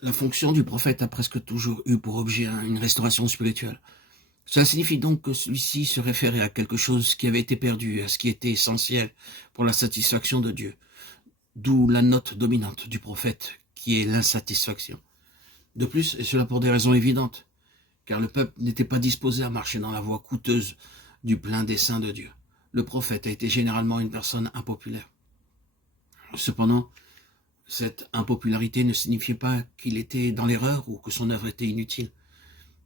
La fonction du prophète a presque toujours eu pour objet une restauration spirituelle. Cela signifie donc que celui-ci se référait à quelque chose qui avait été perdu, à ce qui était essentiel pour la satisfaction de Dieu. D'où la note dominante du prophète, qui est l'insatisfaction. De plus, et cela pour des raisons évidentes, car le peuple n'était pas disposé à marcher dans la voie coûteuse du plein dessein de Dieu. Le prophète a été généralement une personne impopulaire. Cependant, cette impopularité ne signifiait pas qu'il était dans l'erreur ou que son œuvre était inutile,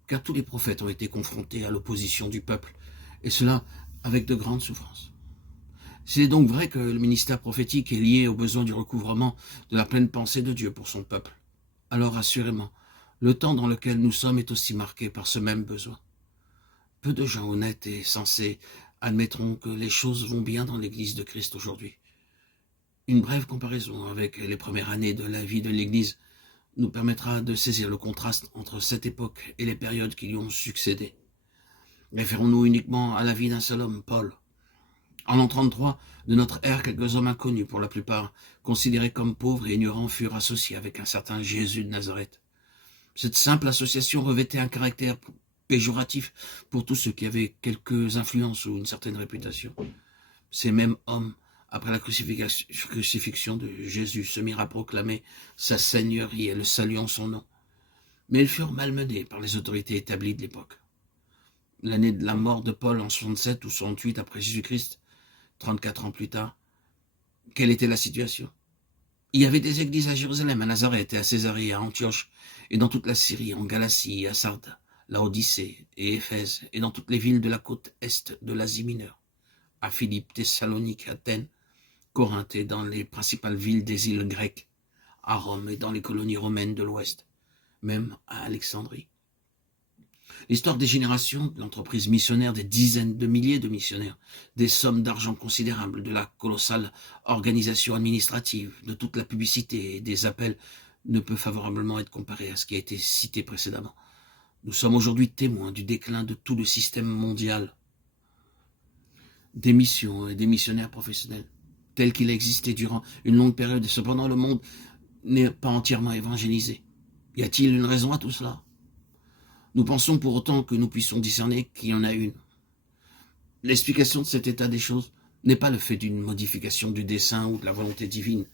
car tous les prophètes ont été confrontés à l'opposition du peuple, et cela avec de grandes souffrances. C'est donc vrai que le ministère prophétique est lié au besoin du recouvrement de la pleine pensée de Dieu pour son peuple. Alors assurément, le temps dans lequel nous sommes est aussi marqué par ce même besoin. Peu de gens honnêtes et sensés admettront que les choses vont bien dans l'Église de Christ aujourd'hui. Une brève comparaison avec les premières années de la vie de l'Église nous permettra de saisir le contraste entre cette époque et les périodes qui lui ont succédé. Référons-nous uniquement à la vie d'un seul homme, Paul. En l'an 33 de notre ère, quelques hommes inconnus pour la plupart, considérés comme pauvres et ignorants, furent associés avec un certain Jésus de Nazareth. Cette simple association revêtait un caractère péjoratif pour tous ceux qui avaient quelques influences ou une certaine réputation. Ces mêmes hommes, après la crucifixion de Jésus, se mirent à proclamer sa seigneurie et le salut en son nom. Mais ils furent malmenés par les autorités établies de l'époque. L'année de la mort de Paul en 67 ou 68 après Jésus-Christ, 34 ans plus tard, quelle était la situation? Il y avait des églises à Jérusalem, à Nazareth et à Césarée, à Antioche, et dans toute la Syrie, en Galatie, à Sardes, Laodicée et Éphèse, et dans toutes les villes de la côte est de l'Asie mineure, à Philippe, Thessalonique, Athènes, Corinthe et dans les principales villes des îles grecques, à Rome et dans les colonies romaines de l'Ouest, même à Alexandrie. L'histoire des générations, de l'entreprise missionnaire, des dizaines de milliers de missionnaires, des sommes d'argent considérables, de la colossale organisation administrative, de toute la publicité et des appels ne peut favorablement être comparée à ce qui a été cité précédemment. Nous sommes aujourd'hui témoins du déclin de tout le système mondial des missions et des missionnaires professionnels, tel qu'il a existé durant une longue période, et cependant le monde n'est pas entièrement évangélisé. Y a-t-il une raison à tout cela? Nous pensons pour autant que nous puissions discerner qu'il y en a une. L'explication de cet état des choses n'est pas le fait d'une modification du dessein ou de la volonté divine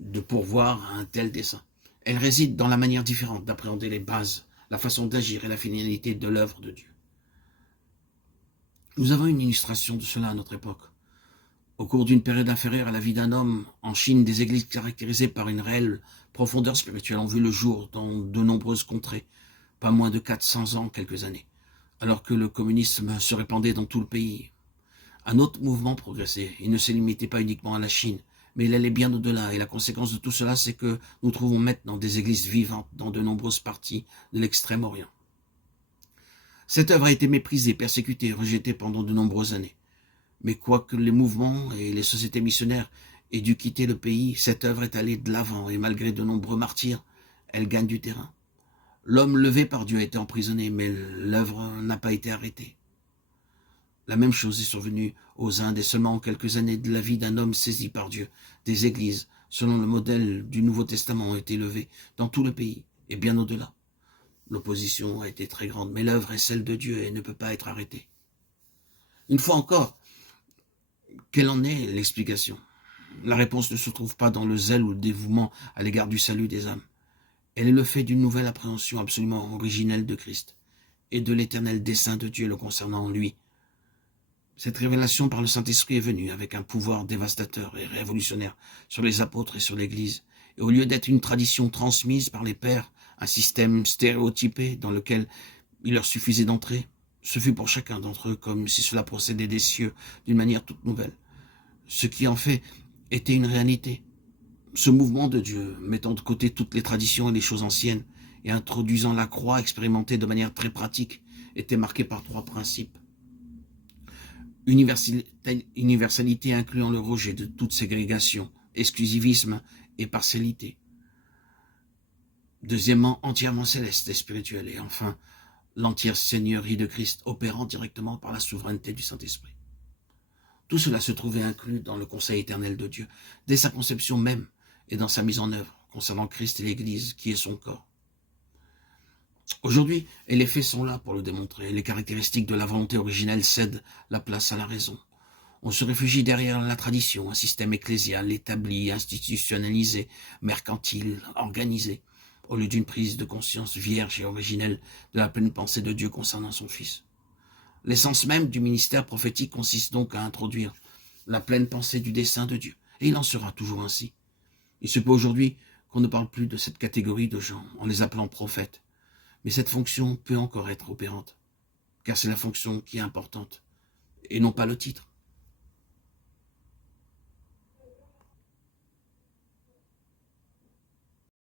de pourvoir à un tel dessein. Elle réside dans la manière différente d'appréhender les bases, la façon d'agir et la finalité de l'œuvre de Dieu. Nous avons une illustration de cela à notre époque. Au cours d'une période inférieure à la vie d'un homme, en Chine, des églises caractérisées par une réelle profondeur spirituelle ont vu le jour dans de nombreuses contrées, pas moins de 400 ans, quelques années, alors que le communisme se répandait dans tout le pays. Un autre mouvement progressait. Il ne se limitait pas uniquement à la Chine, mais il allait bien au-delà, et la conséquence de tout cela, c'est que nous trouvons maintenant des églises vivantes dans de nombreuses parties de l'Extrême-Orient. Cette œuvre a été méprisée, persécutée et rejetée pendant de nombreuses années. Mais quoique les mouvements et les sociétés missionnaires aient dû quitter le pays, cette œuvre est allée de l'avant, et malgré de nombreux martyrs, elle gagne du terrain. L'homme levé par Dieu a été emprisonné, mais l'œuvre n'a pas été arrêtée. La même chose est survenue aux Indes, et seulement en quelques années de la vie d'un homme saisi par Dieu, des églises, selon le modèle du Nouveau Testament, ont été levées dans tout le pays, et bien au-delà. L'opposition a été très grande, mais l'œuvre est celle de Dieu et ne peut pas être arrêtée. Une fois encore, quelle en est l'explication? La réponse ne se trouve pas dans le zèle ou le dévouement à l'égard du salut des âmes. Elle est le fait d'une nouvelle appréhension absolument originelle de Christ et de l'éternel dessein de Dieu le concernant lui. Cette révélation par le Saint-Esprit est venue avec un pouvoir dévastateur et révolutionnaire sur les apôtres et sur l'Église. Et au lieu d'être une tradition transmise par les pères, un système stéréotypé dans lequel il leur suffisait d'entrer, ce fut pour chacun d'entre eux comme si cela procédait des cieux d'une manière toute nouvelle. Ce qui en fait était une réalité. Ce mouvement de Dieu, mettant de côté toutes les traditions et les choses anciennes, et introduisant la croix expérimentée de manière très pratique, était marqué par trois principes. Universalité incluant le rejet de toute ségrégation, exclusivisme et partialité. Deuxièmement, entièrement céleste et spirituel. Et enfin, l'entière seigneurie de Christ opérant directement par la souveraineté du Saint-Esprit. Tout cela se trouvait inclus dans le conseil éternel de Dieu, dès sa conception même et dans sa mise en œuvre, concernant Christ et l'Église, qui est son corps. Aujourd'hui, et les faits sont là pour le démontrer, les caractéristiques de la volonté originelle cèdent la place à la raison. On se réfugie derrière la tradition, un système ecclésial établi, institutionnalisé, mercantile, organisé, au lieu d'une prise de conscience vierge et originelle de la pleine pensée de Dieu concernant son Fils. L'essence même du ministère prophétique consiste donc à introduire la pleine pensée du dessein de Dieu, et il en sera toujours ainsi. Il se peut aujourd'hui qu'on ne parle plus de cette catégorie de gens en les appelant prophètes, mais cette fonction peut encore être opérante, car c'est la fonction qui est importante, et non pas le titre.